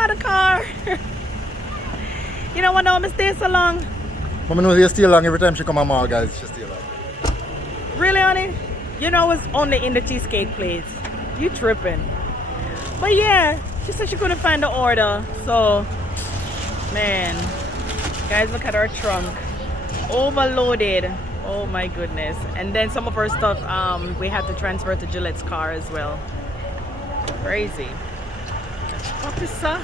out of the car. You know what? No, I'm stay so long. Mama knows you stay long every time she come on mall, guys. She stay long. Really, honey? You know it's only in the cheesecake place. You tripping. But yeah, she said she couldn't find the order. So, man. Guys, look at our trunk. Overloaded. Oh my goodness. And then some of our stuff we had to transfer to Gillette's car as well. Crazy. Officer.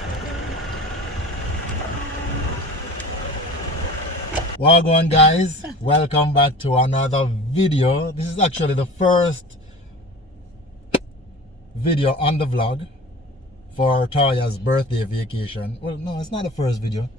Wagwan, guys, welcome back to another video. This is actually the first video on the vlog for Toya's birthday vacation. Well, no, it's not the first video.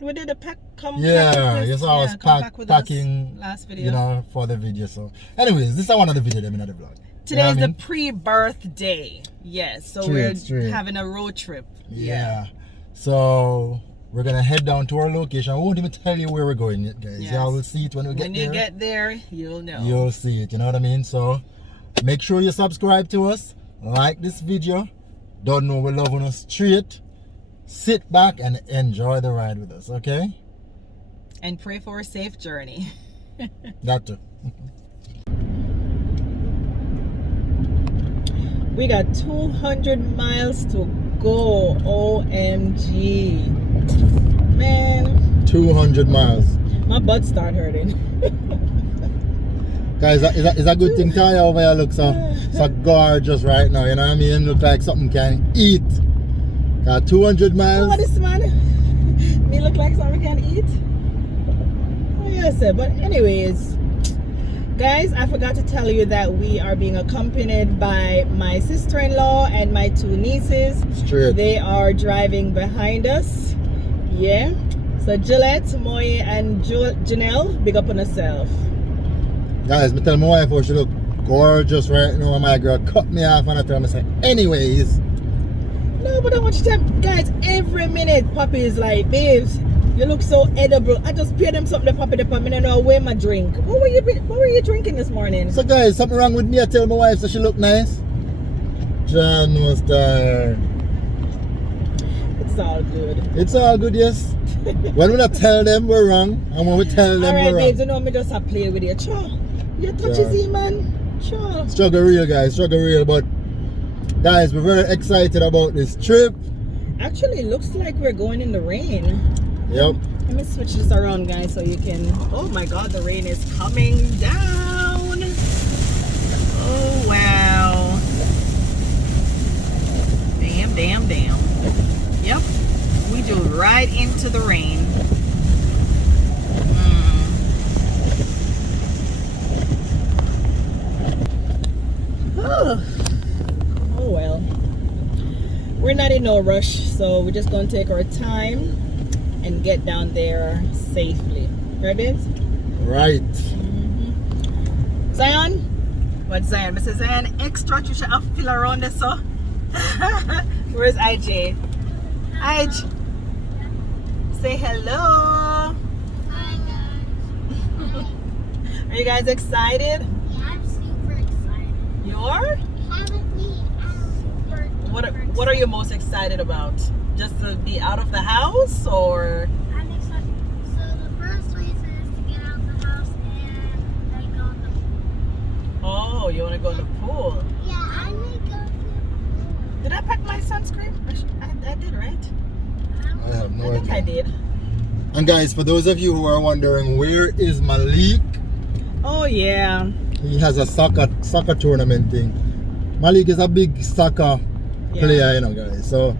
We did the pack you saw us packing last video, you know, for the video. So anyways, this is one of the video them in the vlog. Today is the pre-birthday. Yes, so we're having a road trip. Yeah. So we're gonna head down to our location. I won't even tell you where we're going yet, guys. Yes. Y'all will see it when we get there. When you get there, you'll know. You'll see it, you know what I mean? So make sure you subscribe to us, like this video. Don't know we're loving us straight. Sit back and enjoy the ride with us, okay? And pray for a safe journey. That too. We got 200 miles to go. OMG. Man. 200 miles. My butt start hurting. Guys, is a good thing Taya over here looks so gorgeous right now, you know what I mean? Look like something can eat. Got 200 miles. Oh, this man. Me look like something can eat. Oh yes, sir. But anyways, guys, I forgot to tell you that we are being accompanied by my sister-in-law and my two nieces. Straight. They are driving behind us. Yeah. So Gillette, Moye, and Janelle, big up on herself. Guys, me tell my wife how she look gorgeous right now. My girl cut me off and I tell me, say, anyways. No, but I want you to, guys, every minute Poppy is like, babes, you look so edible. I just paid them something to Poppy the pump and I know where my drink. What were you drinking this morning? So guys, something wrong with me. I tell my wife so she look nice. John was there. It's all good. It's all good, yes. When we not tell them we're wrong, and when we tell them all right, we're babes, wrong. you know me just a play with you. Sure. You touch easy, man. Sure. Struggle real, guys. Struggle real, but guys, we're very excited about this trip. Actually, it looks like we're going in the rain. Yep. Let me switch this around, guys, so you can... Oh my God, the rain is coming down. Oh, wow. Damn, damn, damn. Yep. We do right into the rain. Oh well, we're not in no rush, so we're just gonna take our time and get down there safely. Right, babes? Right. Zion? What's Zion? Mrs. Zion, extra you should have feel around this, so. Where's IJ? IJ, say hello. Hi guys. Are you guys excited? Yeah, I'm super excited. You are? What are you most excited about? Just to be out of the house, or? I'm excited. So the first place is to get out of the house and then go in the pool. Oh, you want to go in the pool? Yeah, I may go to the pool. Did I pack my sunscreen? I did, right? I have no I think idea. I did. And guys, for those of you who are wondering, where is Malik? Oh yeah. He has a soccer tournament thing. Malik is a big soccer player, you know, guys. So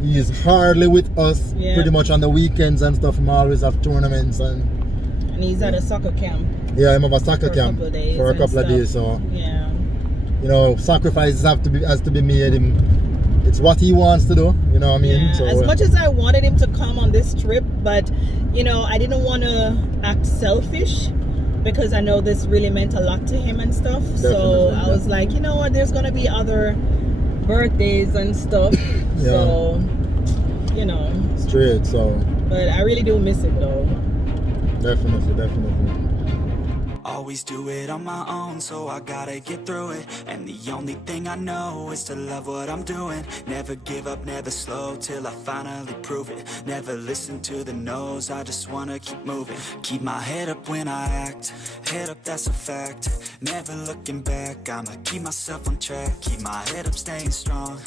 he is hardly with us pretty much on the weekends and stuff. He always have tournaments and he's at a soccer camp. Yeah, I'm at a soccer camp for a couple of days. So yeah, you know, sacrifices has to be made. It's what he wants to do, you know what I mean? Yeah. So, as much as I wanted him to come on this trip, but you know, I didn't want to act selfish because I know this really meant a lot to him and stuff. So I was like, you know what, there's gonna be other birthdays and stuff. So you know, straight. So but I really do miss it though. Definitely. I Always do it on my own, so I gotta get through it. And the only thing I know is to love what I'm doing. Never give up, never slow, till I finally prove it. Never listen to the no's, I just wanna keep moving. Keep my head up when I act, head up, that's a fact. Never looking back, I'ma keep myself on track. Keep my head up, staying strong,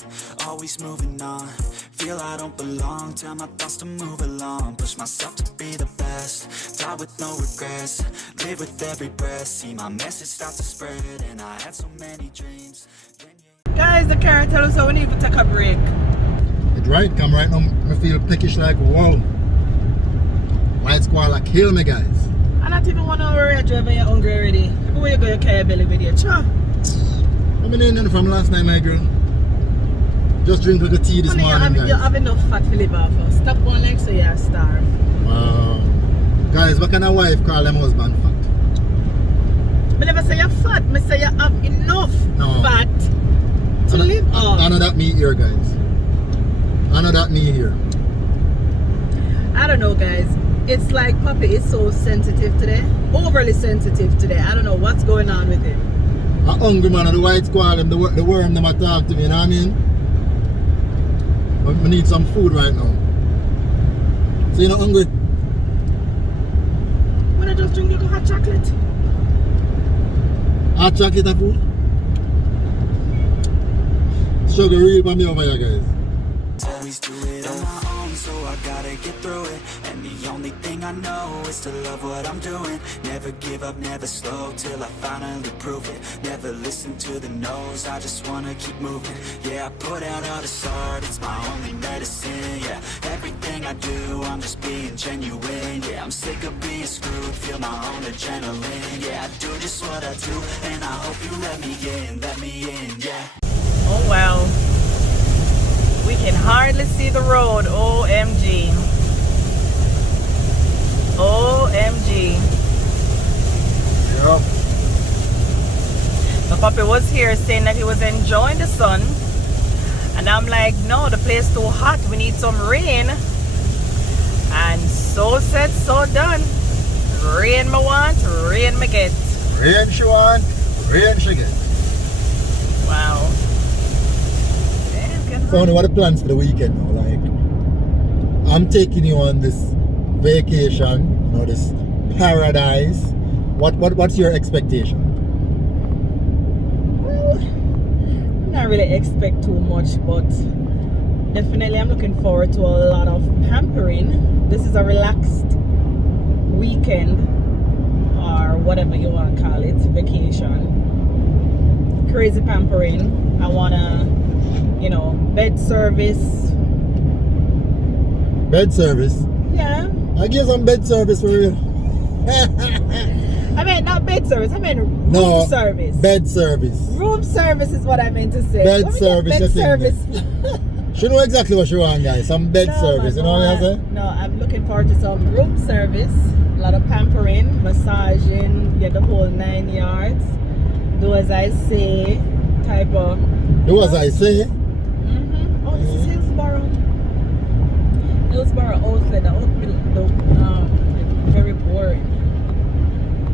always moving on. Feel I don't belong, tell my thoughts to move along. Push myself to be the best, die with no regrets. Live with every breath, see my message start to spread. And I had so many dreams. Guys, the car tell us how we need to take a break. It's right, come right now, I feel peckish like, whoa. White squall kill me, guys. I not even want to worry driving you're hungry already. Where you go, you carry your belly with you, cha? I've been eating from last night, my girl. Just drink like a tea this morning, guys. You have enough fat to live off of. Stop one leg so you're starved. Wow. Guys, what kind of wife call them husband fat? I never say you're fat, I say you have enough fat to live off. I know that me here, guys. I know that me here. I don't know, guys. It's like Poppy is so sensitive today. Overly sensitive today. I don't know what's going on with him. A hungry man of the white squall, the worm them talk to me, you know what I mean? But I need some food right now. So you're not hungry? When I just drink like a hot chocolate. Hot chocolate and food? Sugar real for me over here, guys. Always do it on my own, so I gotta get through it. And the only thing I know is to love what I'm doing. Never give up, never slow, till I finally prove it. Never listen to the no's, I just wanna keep moving. Yeah, I put out all this art, it's my only medicine. Yeah, everything I do, I'm just being genuine. Yeah, I'm sick of being screwed, feel my own adrenaline. Yeah, I do just what I do, and I hope you let me in, yeah. Oh wow. We can hardly see the road. OMG. OMG. Yeah. The puppy was here saying that he was enjoying the sun. And I'm like, no, the place is too hot. We need some rain. And so said, so done. Rain me want, rain me get. Rain she want, rain she get. Wow. So what are the plans for the weekend now? Like, I'm taking you on this vacation, you know, this paradise. What's your expectation? Well, not really expect too much, but definitely I'm looking forward to a lot of pampering. This is a relaxed weekend, or whatever you want to call it, vacation. Crazy pampering. I wanna, you know, bed service. Bed service? Yeah. I give some bed service for real. I mean, not bed service, I mean room service. Bed service. Room service is what I meant to say. Bed service. Bed service. She know exactly what she want, guys. Some bed service, you know what I'm saying? No, I'm looking forward to some room service. A lot of pampering, massaging, get the whole 9 yards. Do as I say, type of. Do as I say? Mm-hmm. Oh, this is Hillsborough. Hillsborough Outlet. That would be very boring.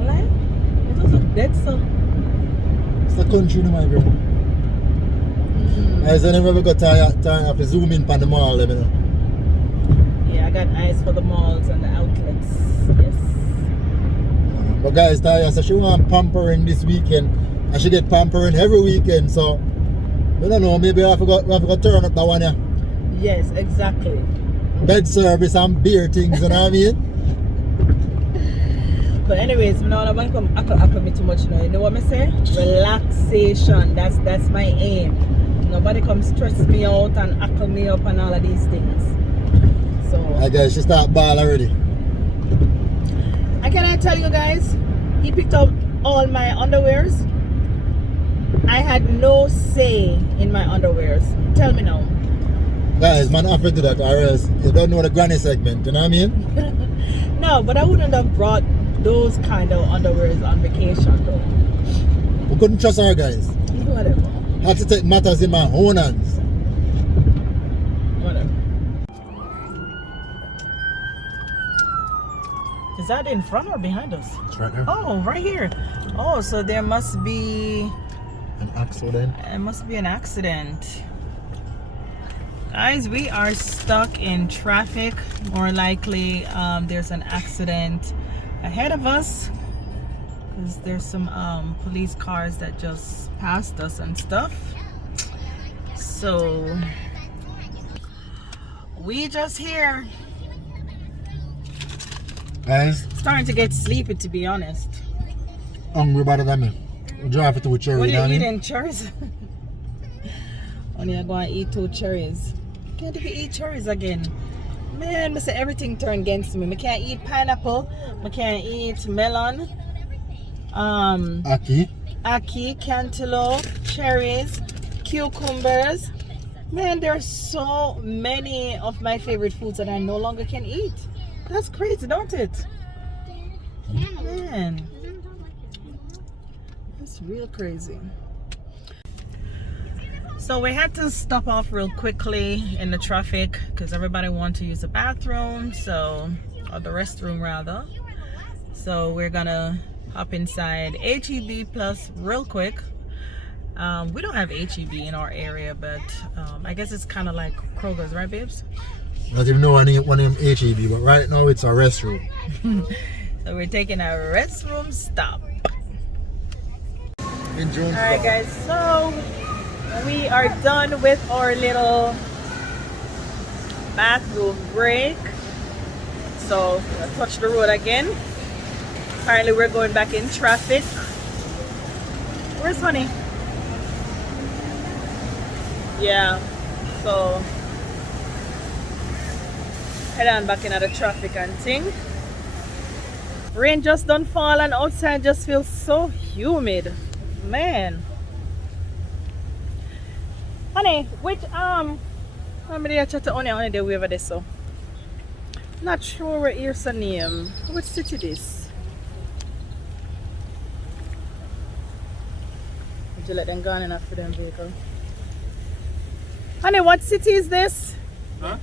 Like, it doesn't look dead so. It's the country, my girl. I said, never got tired of zoom in on the mall, you know. Yeah, I got eyes for the malls and the outlets. Yes. But guys, Taya said she want pampering this weekend. And she get pampering every weekend, so I don't know, maybe I forgot to turn up that one, yeah. Yes, exactly. Bed service and beer things, you know what I mean? But anyways, I'm not going to come ackle me too much now. You know what I say? Relaxation. That's my aim. Nobody come stress me out and ackle me up and all of these things. So I guess she start ball already. And can I tell you guys, he picked up all my underwears. I had no say in my underwears. Tell me now. Guys, man, after do that, or else you don't know the granny segment, you know what I mean? No, but I wouldn't have brought those kind of underwears on vacation though. We couldn't trust our guys. Whatever. Had to take matters in my own hands. Whatever. Is that in front or behind us? It's right there. Oh, right here. Oh, so there must be An accident. It must be an accident. Guys, we are stuck in traffic. More likely, there's an accident ahead of us because there's some police cars that just passed us and stuff. So we just here. Guys, Starting to get sleepy, to be honest. hungry better than me. We'll drive it to a cherry. What are you Danny. eating? Cherries? Only I go and eat 2 cherries. Can't even eat cherries again. Man, I say everything turned against me. I can't eat pineapple. I can't eat melon. Aki, cantaloupe, cherries, cucumbers. Man, there are so many of my favorite foods that I no longer can eat. That's crazy, don't it? Man, that's real crazy. So we had to stop off real quickly in the traffic because everybody wanted to use the bathroom, or the restroom rather. So we're gonna hop inside HEB Plus real quick. We don't have HEB in our area, but I guess it's kind of like Kroger's, right, babes? I don't even know one of them HEB, but right now it's a restroom. So we're taking a restroom stop. Alright guys, so we are done with our little bathroom break. So we'll touch the road again. Apparently we're going back in traffic. Where's Honey? Yeah, so head on back into the traffic and thing. Rain just done fall and outside just feels so humid. Man. Honey, which how many I chat to only day we over this so? Not sure where here's a name. Which city this? Would you let them go on enough for them vehicle? Honey, what city is this? Huh?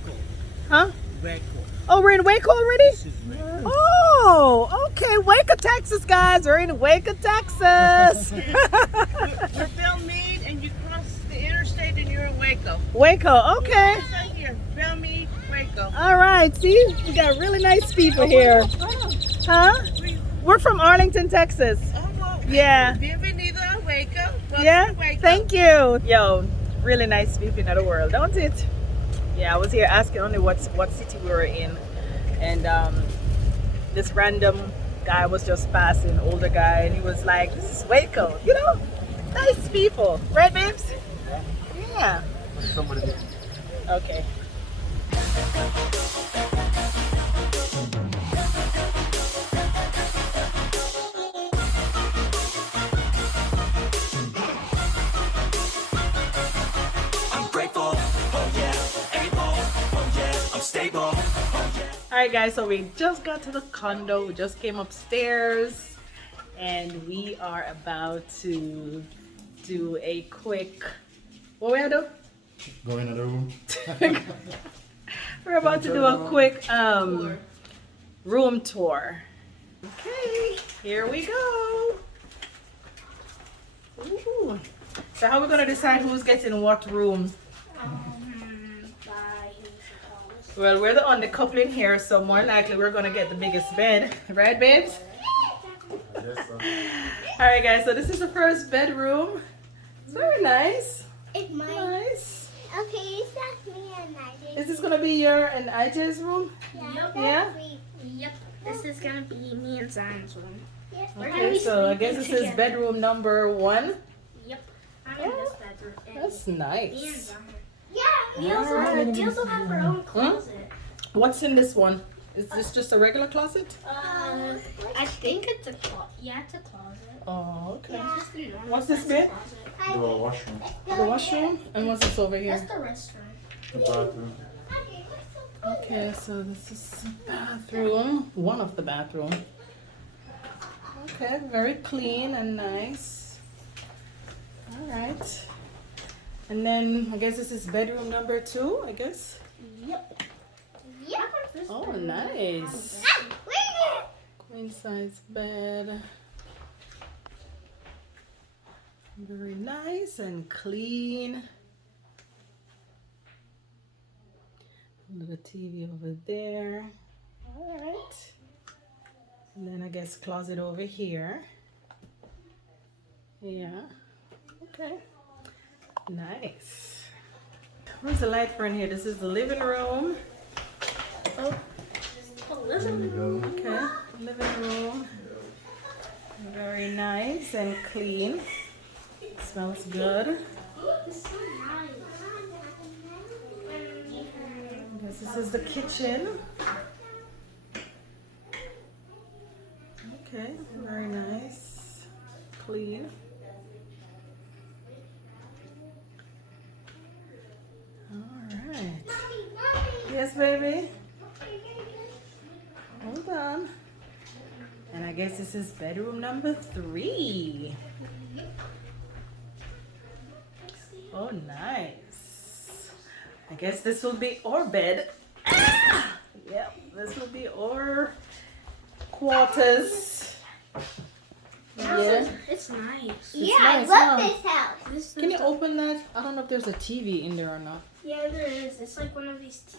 Waco. Oh, we're in Waco already? This is Waco. Oh, okay. Waco, Texas, guys. We're in Waco, Texas. You're Bellmead and you cross the interstate and you're in Waco. Waco, okay. Right here, Bellmead, Waco. All right. See, we got really nice people here. Huh? We're from Arlington, Texas. Oh, well, Yeah. Bienvenido a Waco. Welcome Yeah. to Waco. Thank you. Yo, really nice people in the world, don't it? Yeah, I was here asking only what city we were in, and this random guy was just passing, older guy, and he was like, "This is Waco, you know, nice people, right, babes?" Yeah. Okay. Alright guys, so we just got to the condo, we just came upstairs, and we are about to do a quick, what we do? Go in the room. We're about to do a quick room tour. Okay, here we go. Ooh. So how are we gonna decide who's getting what room? Well, we're the only couple in here, so more likely we're gonna get the biggest bed, right, babes? Yes, sir. All right, guys. So this is the first bedroom. It's very nice. It's mine. Nice. Okay, is that me and I? Is this gonna be your and IJ's room? Yep. Yeah. Yep. This is gonna be me and Zion's room. Yep. Okay. So I guess this is bedroom number 1. Yep. I'm in this bedroom. That's nice. Yeah, we also have our own closet. What's in this one? Is this just a regular closet? I think it's a closet. Yeah, it's a closet. Oh, okay. It's just a normal What's this bed? The washroom. The washroom. And what's this over here? That's the restaurant. The bathroom. Okay, so this is the bathroom. One of the bathroom. Okay, very clean and nice. All right. And then I guess this is bedroom number 2, I guess. Yep. Yep. Oh, nice. queen size bed. Very nice and clean. Little TV over there. All right. And then I guess closet over here. Yeah. Okay. Nice. Where's the light for in here? This is the living room. Oh. Okay. Living room. Very nice and clean. Smells good. This is the kitchen. Okay, very nice. Clean. Alright. Yes, baby? Hold on. And I guess this is bedroom number 3. Oh, nice. I guess this will be our bed. Ah! Yep, this will be our quarters. Yeah. It's nice. Yeah, I love this house. Can you open that? I don't know if there's a TV in there or not. Yeah, there is. It's like one of these.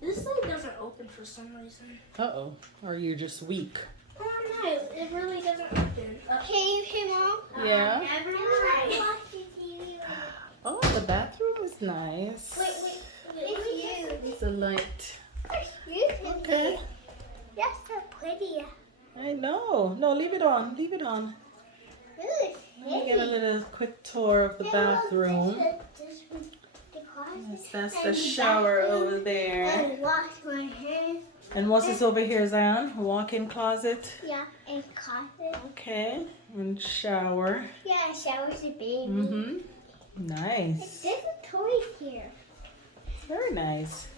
This thing doesn't open for some reason. Uh-oh. Or you're just weak. Oh no, it really doesn't open. Hey, Mom. Yeah. Never mind. Oh, the bathroom is nice. Wait. It's you. It's a light. Okay. That's so pretty. I know. No, leave it on. Leave it on. Really? Let me get a little quick tour of the bathroom. Yes, that's the shower over there. And wash my hands. And what's this over here, Zion? Walk-in closet? Yeah, and closet. Okay. And shower. Yeah, shower's a baby. Mm-hmm. Nice. There's a toy here. Very nice.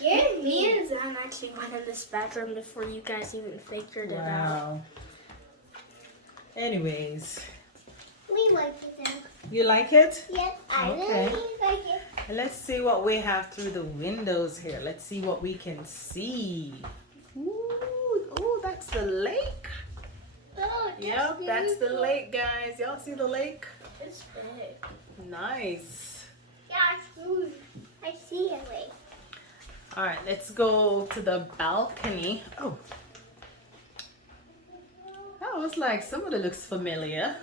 Me and Zan actually went in this bathroom before you guys even figured it out. Wow. Anyways. We like it then. You like it? Yes, I Okay. really like it. Let's see what we have through the windows here. Let's see what we can see. Ooh, that's the lake. Oh, Yep, that's the lake, guys. Y'all see the lake? It's big. Nice. Yeah, it's huge. I see it, wait. All right, let's go to the balcony. Oh, that was like, some of it looks familiar.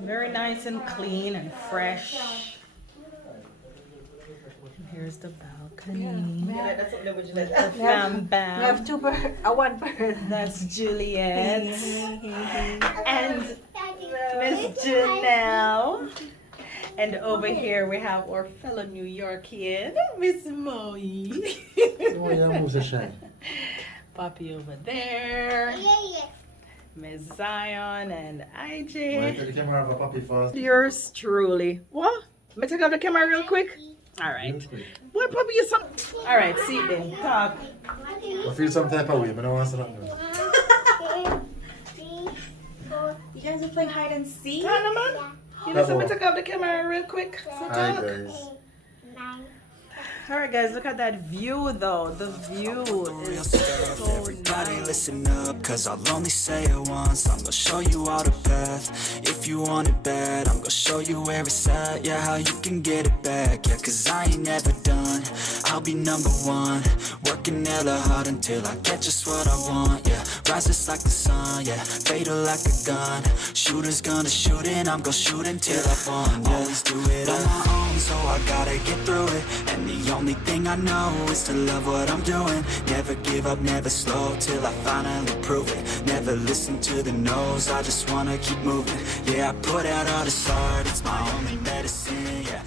Very nice and clean and fresh. Here's the balcony. The fam bam. You have 2 birds, one bird. That's Juliet and Miss Janelle. And over here we have our fellow New Yorkian, Miss Moe. Poppy over there. Yeah. Miss Zion and Take IJ. the camera of a puppy first. Yours truly. What? Let me take off the camera real quick. All right. What puppy is some? All right, see then. Talk. I feel some type of way, but I don't want to know. You guys are playing hide and seek? Turn them on. You know, so me take off the camera real quick. So Hi talk. guys. All right, guys, look at that view, though. The view is so Everybody nice. listen up, cause I'll only say it once. I'm gonna show you all the path. If you want it bad, I'm gonna show you where it's at. Yeah, how you can get it back. Yeah, cause I ain't never done. I'll be #1. Working hella hard until I get just what I want. Yeah, rises like the sun. Yeah, fatal like a gun. Shooter's gonna shoot and I'm gonna shoot until I fall. Yeah, always do it on my own, so I gotta get through it. And the only thing I know is to love what I'm doing. Never give up, never slow, till I finally prove it. Never listen to the no's, I just wanna keep moving. Yeah, I put out all this art, it's my only medicine, yeah.